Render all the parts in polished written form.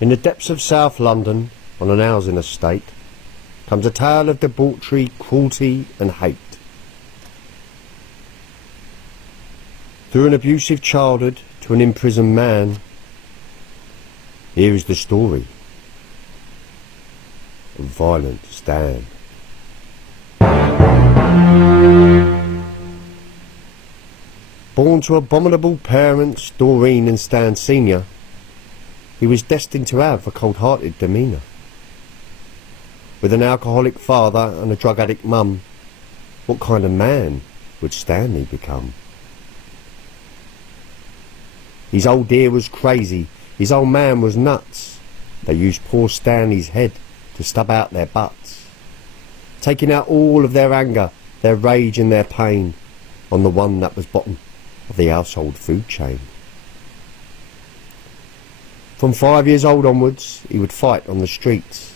In the depths of South London, on an housing estate, comes a tale of debauchery, cruelty and hate. Through an abusive childhood to an imprisoned man, here is the story of Violent Stan. Born to abominable parents, Doreen and Stan Sr., he was destined to have a cold-hearted demeanour. With an alcoholic father and a drug-addict mum, what kind of man would Stanley become? His old dear was crazy, his old man was nuts. They used poor Stanley's head to stub out their butts, taking out all of their anger, their rage and their pain on the one that was bottom of the household food chain. From 5 years old onwards, he would fight on the streets,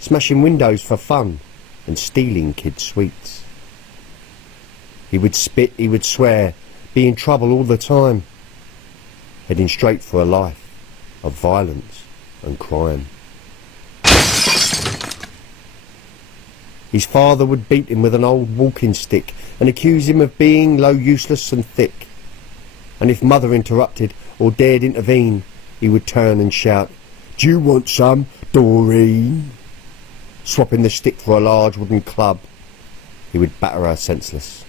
smashing windows for fun and stealing kids' sweets. He would spit, he would swear, be in trouble all the time, heading straight for a life of violence and crime. His father would beat him with an old walking stick and accuse him of being low, useless and thick. And if mother interrupted or dared intervene, he would turn and shout, "Do you want some, Doreen?" Swapping the stick for a large wooden club, he would batter her senseless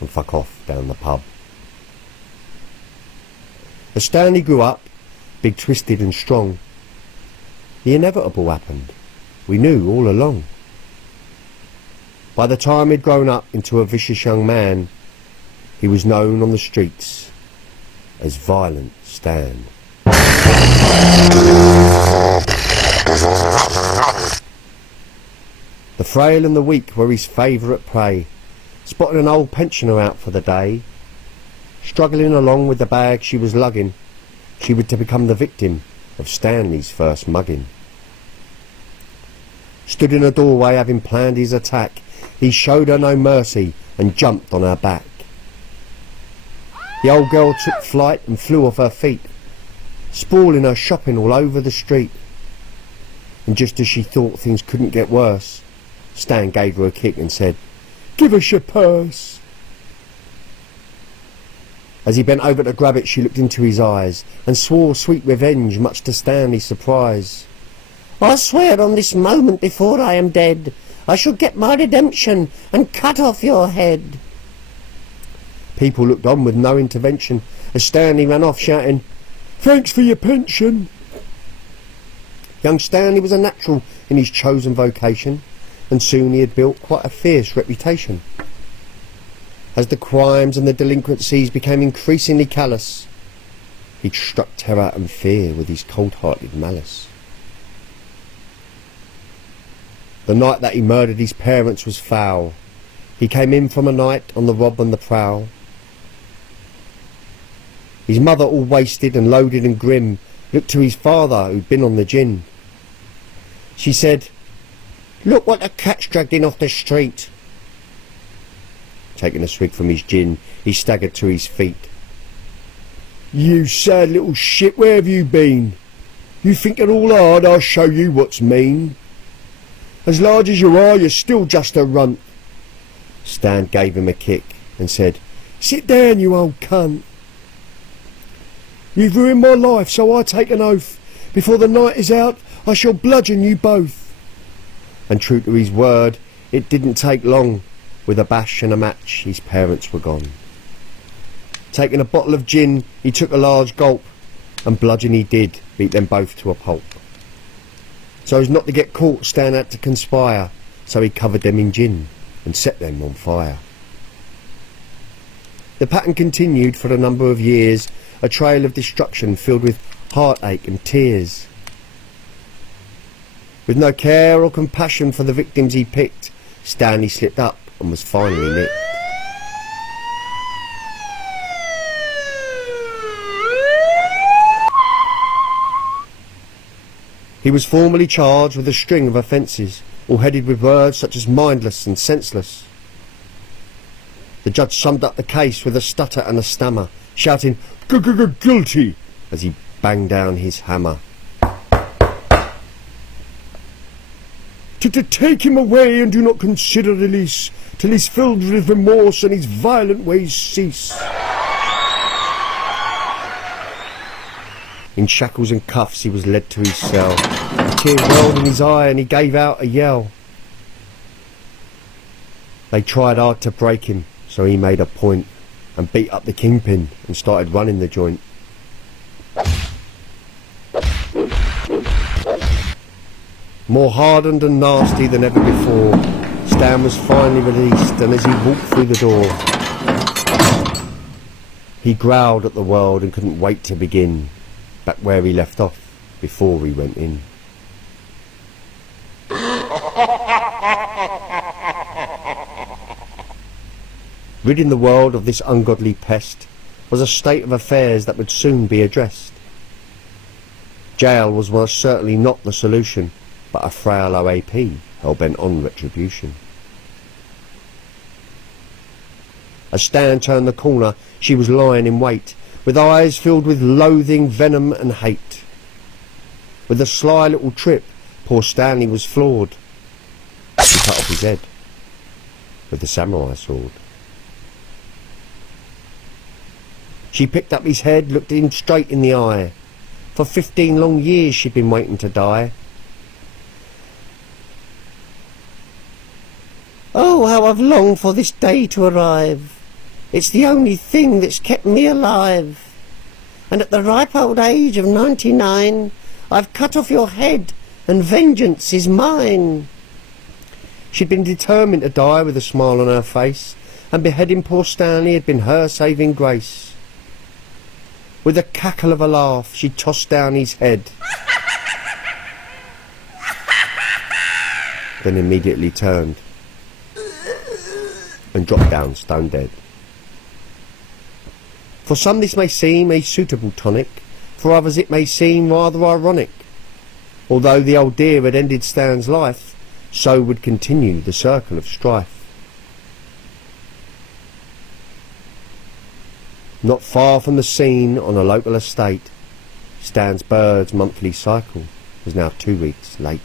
and fuck off down the pub. As Stanley grew up, big, twisted and strong, the inevitable happened. We knew all along. By the time he'd grown up into a vicious young man, he was known on the streets as Violent Stan. The frail and the weak were his favourite prey, spotting an old pensioner out for the day. Struggling along with the bag she was lugging, she would to become the victim of Stanley's first mugging. Stood in a doorway having planned his attack, he showed her no mercy and jumped on her back. The old girl took flight and flew off her feet, sprawling her shopping all over the street. And just as she thought things couldn't get worse, Stan gave her a kick and said, "Give us your purse." As he bent over to grab it, she looked into his eyes and swore sweet revenge, much to Stanley's surprise. "I swear on this moment before I am dead, I shall get my redemption and cut off your head." People looked on with no intervention as Stanley ran off shouting, "Thanks for your pension." Young Stanley was a natural in his chosen vocation, and soon he had built quite a fierce reputation. As the crimes and the delinquencies became increasingly callous, he struck terror and fear with his cold-hearted malice. The night that he murdered his parents was foul. He came in from a night on the rob and the prowl. His mother, all wasted and loaded and grim, looked to his father who'd been on the gin. She said, "Look what the cat's dragged in off the street." Taking a swig from his gin, he staggered to his feet. "You sad little shit, where have you been? You think it all hard, I'll show you what's mean. As large as you are, you're still just a runt." Stan gave him a kick and said, "Sit down, you old cunt. You've ruined my life, so I take an oath. Before the night is out, I shall bludgeon you both." And true to his word, it didn't take long. With a bash and a match, his parents were gone. Taking a bottle of gin, he took a large gulp, and bludgeon he did, beat them both to a pulp. So as not to get caught, Stan had to conspire, so he covered them in gin and set them on fire. The pattern continued for a number of years, a trail of destruction filled with heartache and tears. With no care or compassion for the victims he picked, Stanley slipped up and was finally nipped. He was formally charged with a string of offences, all headed with words such as mindless and senseless. The judge summed up the case with a stutter and a stammer, shouting "Guilty" as he banged down his hammer. To take him away, and do not consider release, till he's filled with remorse and his violent ways cease. In shackles and cuffs he was led to his cell. A tear welled in his eye and he gave out a yell. They tried hard to break him, so he made a point and beat up the kingpin and started running the joint. More hardened and nasty than ever before, Stan was finally released, and as he walked through the door, he growled at the world and couldn't wait to begin back where he left off before he went in. Ridding the world of this ungodly pest was a state of affairs that would soon be addressed. Jail was most certainly not the solution, but a frail OAP hell-bent on retribution. As Stan turned the corner, she was lying in wait, with eyes filled with loathing, venom and hate. With a sly little trip, poor Stanley was floored. She cut off his head with the samurai sword. She picked up his head, looked him straight in the eye. For 15 long years she'd been waiting to die. Oh, how I've longed for this day to arrive. It's the only thing that's kept me alive. And at the ripe old age of 99, I've cut off your head, and vengeance is mine. She'd been determined to die with a smile on her face, and beheading poor Stanley had been her saving grace. With a cackle of a laugh, she tossed down his head, then immediately turned and dropped down stone dead. For some this may seem a suitable tonic, for others it may seem rather ironic. Although the old dear had ended Stan's life, so would continue the circle of strife. Not far from the scene on a local estate, Stan's bird's monthly cycle was now 2 weeks late.